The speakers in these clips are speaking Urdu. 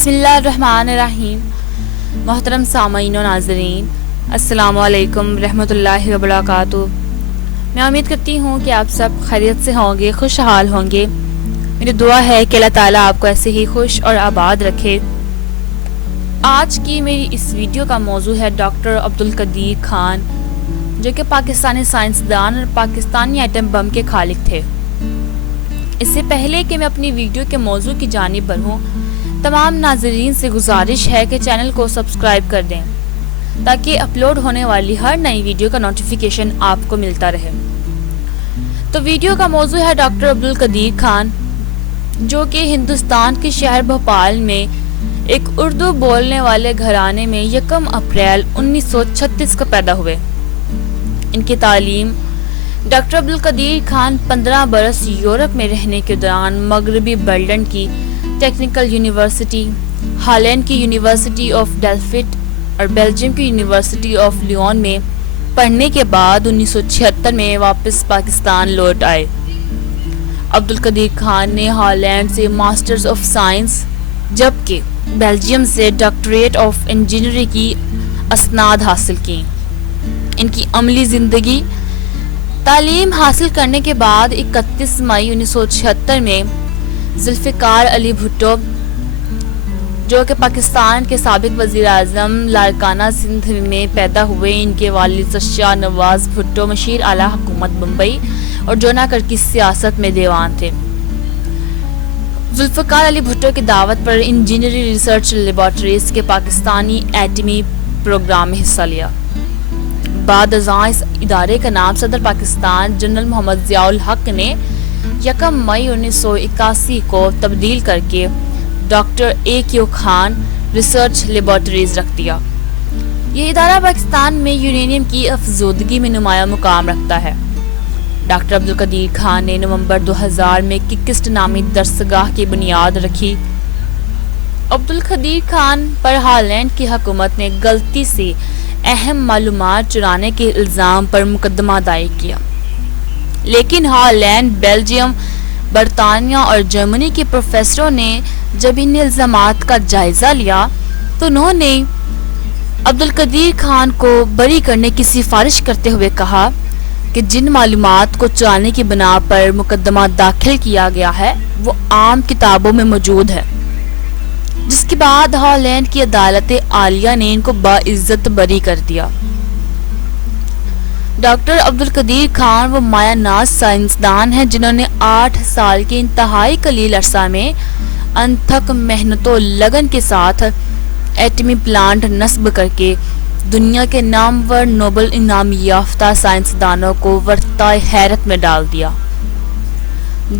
بسم اللہ الرحمن الرحیم. محترم سامعین و ناظرین، السلام علیکم ورحمۃ اللہ وبرکاتہ. میں امید کرتی ہوں کہ آپ سب خیریت سے ہوں گے، خوشحال ہوں گے. میری دعا ہے کہ اللہ تعالیٰ آپ کو ایسے ہی خوش اور آباد رکھے. آج کی میری اس ویڈیو کا موضوع ہے ڈاکٹر عبدالقدیر خان، جو کہ پاکستانی سائنسدان اور پاکستانی ایٹم بم کے خالق تھے. اس سے پہلے کہ میں اپنی ویڈیو کے موضوع کی جانب بڑھوں، تمام ناظرین سے گزارش ہے کہ چینل کو سبسکرائب کر دیں تاکہ اپلوڈ ہونے والی ہر نئی ویڈیو کا نوٹیفیکیشن آپ کو ملتا رہے. تو ویڈیو کا موضوع ہے ڈاکٹر عبدالقدیر خان، جو کہ ہندوستان کے شہر بھوپال میں ایک اردو بولنے والے گھرانے میں 1 اپریل 1936 کو پیدا ہوئے. ان کی تعلیم ڈاکٹر عبدالقدیر خان 15 برس یورپ میں رہنے کے دوران مغربی برلن کی ٹیکنیکل یونیورسٹی، ہالینڈ کی یونیورسٹی آف ڈیلفٹ اور بیلجیم کی یونیورسٹی آف لیون میں پڑھنے کے بعد 1976 میں واپس پاکستان لوٹ آئے. عبدالقدیر خان نے ہالینڈ سے ماسٹرز آف سائنس جبکہ بیلجیم سے ڈاکٹریٹ آف انجینئرنگ کی اسناد حاصل کی. ان کی عملی زندگی تعلیم حاصل کرنے کے بعد 31 مئی 1976 میں ذوالفقار علی بھٹو، جو کہ پاکستان کے سابق وزیر اعظم لاڑکانہ سندھ میں پیدا ہوئے، ان کے والد شاہ نواز بھٹو مشیر اعلیٰ حکومت بمبئی اور جوناگڑھ کی سیاست میں دیوان تھے. ذوالفقار علی بھٹو کی دعوت پر انجینئرنگ ریسرچ لیبارٹریز کے پاکستانی ایٹمی پروگرام میں حصہ لیا. بعد ازاں اس ادارے کا نام صدر پاکستان جنرل محمد ضیاء الحق نے 1 مئی 1981 کو تبدیل کر کے doctor A.Q. Khan research laboratories رکھ دیا. یہ ادارہ پاکستان میں یورینیم کی افزودگی میں نمایاں مقام رکھتا ہے. ڈاکٹر عبدالقدیر خان نے نومبر 2000 میں ککسٹ نامی درسگاہ کی بنیاد رکھی. عبدالقدیر خان پر ہالینڈ کی حکومت نے غلطی سے اہم معلومات چرانے کے الزام پر مقدمہ دائر کیا، لیکن ہالینڈ، بیلجیم، برطانیہ اور جرمنی کے پروفیسروں نے جب ان الزامات کا جائزہ لیا تو انہوں نے عبدالقدیر خان کو بری کرنے کی سفارش کرتے ہوئے کہا کہ جن معلومات کو چرانے کی بنا پر مقدمہ داخل کیا گیا ہے وہ عام کتابوں میں موجود ہے، جس کے بعد ہالینڈ کی عدالت عالیہ نے ان کو باعزت بری کر دیا. ڈاکٹر عبدالقدیر خان وہ مایہ ناز سائنسدان ہیں جنہوں نے 8 سال کے انتہائی قلیل عرصہ میں انتھک محنت و لگن کے ساتھ ایٹمی پلانٹ نصب کر کے دنیا کے نامور نوبل انعام یافتہ سائنسدانوں کو ورطۂ حیرت میں ڈال دیا.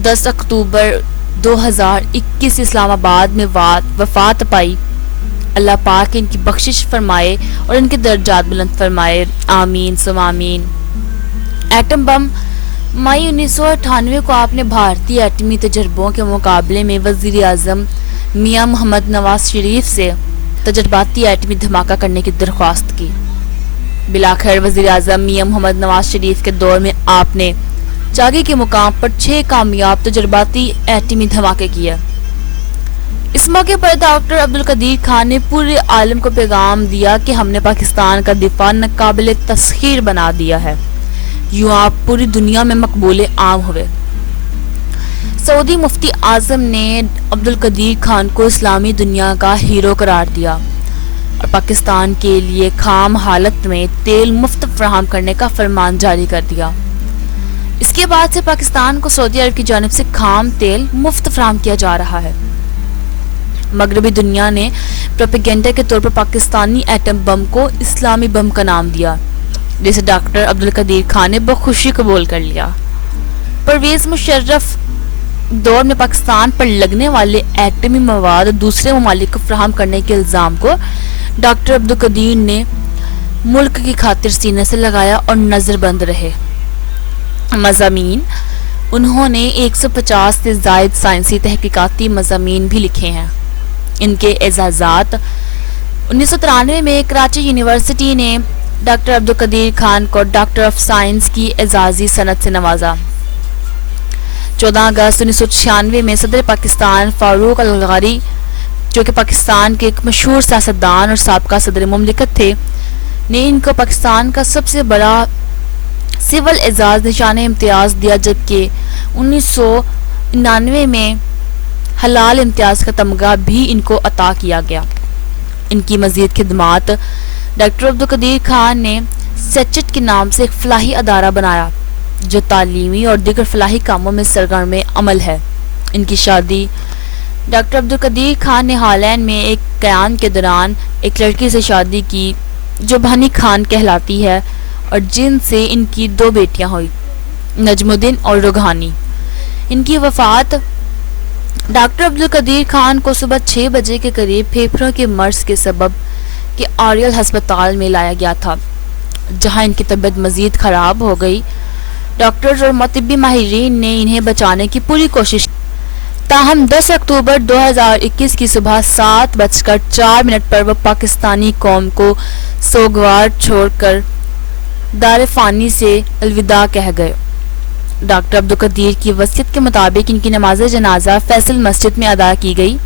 10 اکتوبر 2021 اسلام آباد میں وفات پائی. اللہ پاک ان کی بخشش فرمائے اور ان کے درجات بلند فرمائے، آمین ثم آمین. ایٹم بم مئی 1998 کو آپ نے بھارتی ایٹمی تجربوں کے مقابلے میں وزیر اعظم میاں محمد نواز شریف سے تجرباتی ایٹمی دھماکہ کرنے کی درخواست کی. بلاخر وزیر اعظم میاں محمد نواز شریف کے دور میں آپ نے چاگی کے مقام پر 6 کامیاب تجرباتی ایٹمی دھماکے کیے. اس موقع پر ڈاکٹر عبدالقدیر خان نے پورے عالم کو پیغام دیا کہ ہم نے پاکستان کا دفاع ناقابل تسخیر بنا دیا ہے. یوں آپ پوری دنیا میں مقبول عام ہوئے. سعودی مفتی اعظم نے عبدالقدیر خان کو اسلامی دنیا کا ہیرو قرار دیا اور پاکستان کے لیے خام حالت میں تیل مفت فراہم کرنے کا فرمان جاری کر دیا. اس کے بعد سے پاکستان کو سعودی عرب کی جانب سے خام تیل مفت فراہم کیا جا رہا ہے. مغربی دنیا نے پروپیگنڈا کے طور پر پاکستانی ایٹم بم کو اسلامی بم کا نام دیا، جسے ڈاکٹر عبدالقدیر خان نے بخوشی قبول کر لیا. پرویز مشرف دور میں پاکستان پر لگنے والے ایٹمی مواد دوسرے ممالک کو فراہم کرنے کے الزام کو ڈاکٹر عبدالقدیر نے ملک کی خاطر سینے سے لگایا اور نظر بند رہے. مضامین انہوں نے 150 سے زائد سائنسی تحقیقاتی مضامین بھی لکھے ہیں. ان کے اعزازات 1993 میں کراچی یونیورسٹی نے ڈاکٹر عبدالقدیر خان کو ڈاکٹر آف سائنس کی اعزازی سند سے نوازا. 14 اگست 1996 میں صدر پاکستان فاروق الغاری جو کہ پاکستان کے ایک مشہور سیاستدان اور سابقہ صدر مملکت تھے، نے ان کو پاکستان کا سب سے بڑا سول اعزاز نشان امتیاز دیا، جبکہ 1999 میں حلال امتیاز کا تمغہ بھی ان کو عطا کیا گیا۔ ان کی مزید خدمات ڈاکٹر عبدالقدیر خان نے سیچٹ کے نام سے ایک فلاحی ادارہ بنایا جو تعلیمی اور دیگر فلاحی کاموں میں سرگرم عمل ہے۔ ان کی شادی ڈاکٹر عبدالقدیر خان نے ہالینڈ میں ایک قیام کے دوران ایک لڑکی سے شادی کی جو بہنی خان کہلاتی ہے، اور جن سے ان کی 2 بیٹیاں ہوئی، نجم الدین اور روحانی۔ ان کی وفات ڈاکٹر عبدالقدیر خان کو صبح 6 بجے کے قریب پھیپھڑوں کے مرض کے سبب کہ آریل ہسپتال میں لایا گیا تھا، جہاں ان کی طبیعت مزید خراب ہو گئی۔ ڈاکٹرز اور طبی ماہرین نے انہیں بچانے کی پوری کوشش کی، تاہم 10 اکتوبر 2021 کی صبح 7:04 پر وہ پاکستانی قوم کو سوگوار چھوڑ کر دار فانی سے الوداع کہہ گئے۔ ڈاکٹر عبدالقدیر کی وصیت کے مطابق ان کی نماز جنازہ فیصل مسجد میں ادا کی گئی۔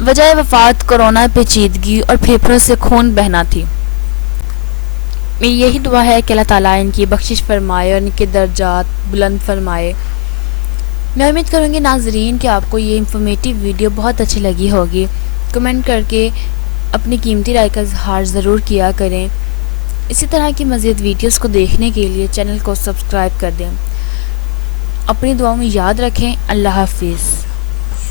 وجہ وفات کورونا پیچیدگی اور پھیپھڑوں سے خون بہنا تھی۔ میری یہی دعا ہے کہ اللہ تعالیٰ ان کی بخشش فرمائے اور ان کے درجات بلند فرمائے۔ میں امید کروں گی ناظرین کہ آپ کو یہ انفارمیٹیو ویڈیو بہت اچھی لگی ہوگی۔ کمنٹ کر کے اپنی قیمتی رائے کا اظہار ضرور کیا کریں۔ اسی طرح کی مزید ویڈیوز کو دیکھنے کے لیے چینل کو سبسکرائب کر دیں۔ اپنی دعاؤں میں یاد رکھیں۔ اللہ حافظ۔